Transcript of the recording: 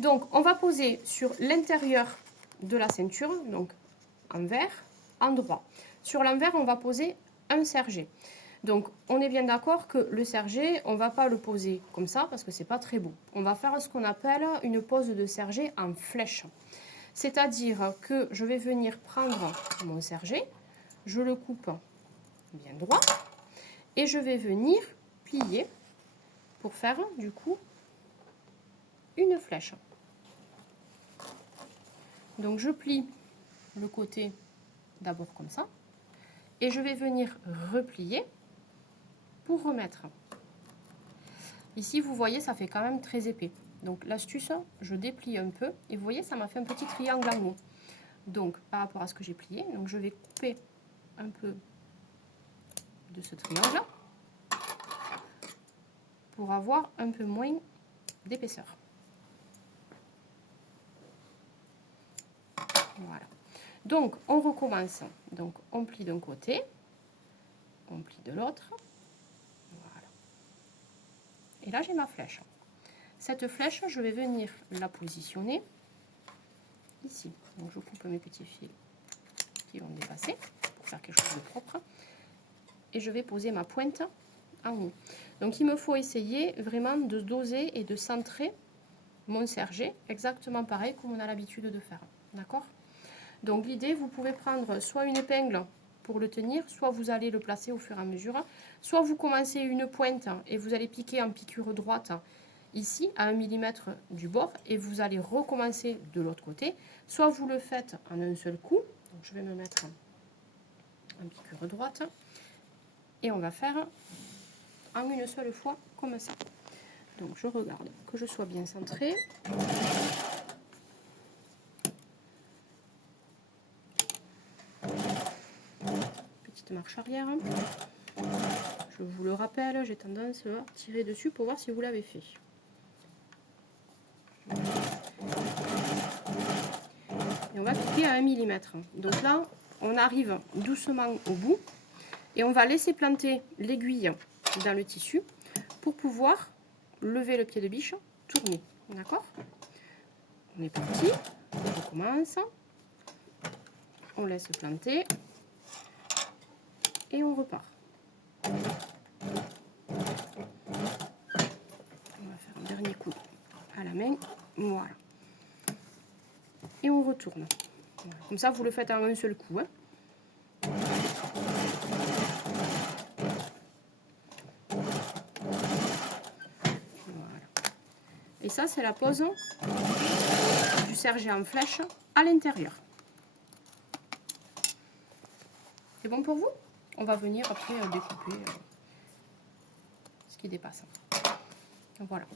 Donc, on va poser sur l'intérieur de la ceinture, donc envers, endroit. Sur l'envers, on va poser un serré. Donc, on est bien d'accord que le serré, on ne va pas le poser comme ça parce que c'est pas très beau. On va faire ce qu'on appelle une pose de serré en flèche. C'est-à-dire que je vais venir prendre mon serré, je le coupe bien droit et je vais venir plier pour faire du coup une flèche. Donc, je plie le côté d'abord comme ça et je vais venir replier pour remettre. Ici, vous voyez, ça fait quand même très épais. Donc l'astuce, je déplie un peu et vous voyez, ça m'a fait un petit triangle en haut. Donc par rapport à ce que j'ai plié, donc je vais couper un peu de ce triangle pour avoir un peu moins d'épaisseur. Voilà. Donc on recommence. Donc on plie d'un côté, on plie de l'autre. Voilà. Et là j'ai ma flèche. Cette flèche, je vais venir la positionner ici. Donc je coupe mes petits fils qui vont dépasser pour faire quelque chose de propre. Et je vais poser ma pointe en haut. Donc il me faut essayer vraiment de doser et de centrer mon serré exactement pareil comme on a l'habitude de faire. D'accord? Donc l'idée, vous pouvez prendre soit une épingle pour le tenir, soit vous allez le placer au fur et à mesure, soit vous commencez une pointe et vous allez piquer en piqûre droite ici à 1 mm du bord et vous allez recommencer de l'autre côté, soit vous le faites en un seul coup. Donc je vais me mettre en piqûre droite et on va faire en une seule fois comme ça. Donc je regarde que je sois bien centrée. Petite marche arrière. Je vous le rappelle, j'ai tendance à tirer dessus pour voir si vous l'avez fait. Et on va piquer à 1 mm. Donc là, on arrive doucement au bout et on va laisser planter l'aiguille dans le tissu pour pouvoir lever le pied de biche, tourner. D'accord? On est parti, on recommence, on laisse planter et on repart. On va faire un dernier coup à la main, voilà. Et on retourne. Voilà. Comme ça, vous le faites en un seul coup. Hein. Voilà. Et ça, c'est la pose du serré en flèche à l'intérieur. C'est bon pour vous? On va venir après découper ce qui dépasse. Voilà.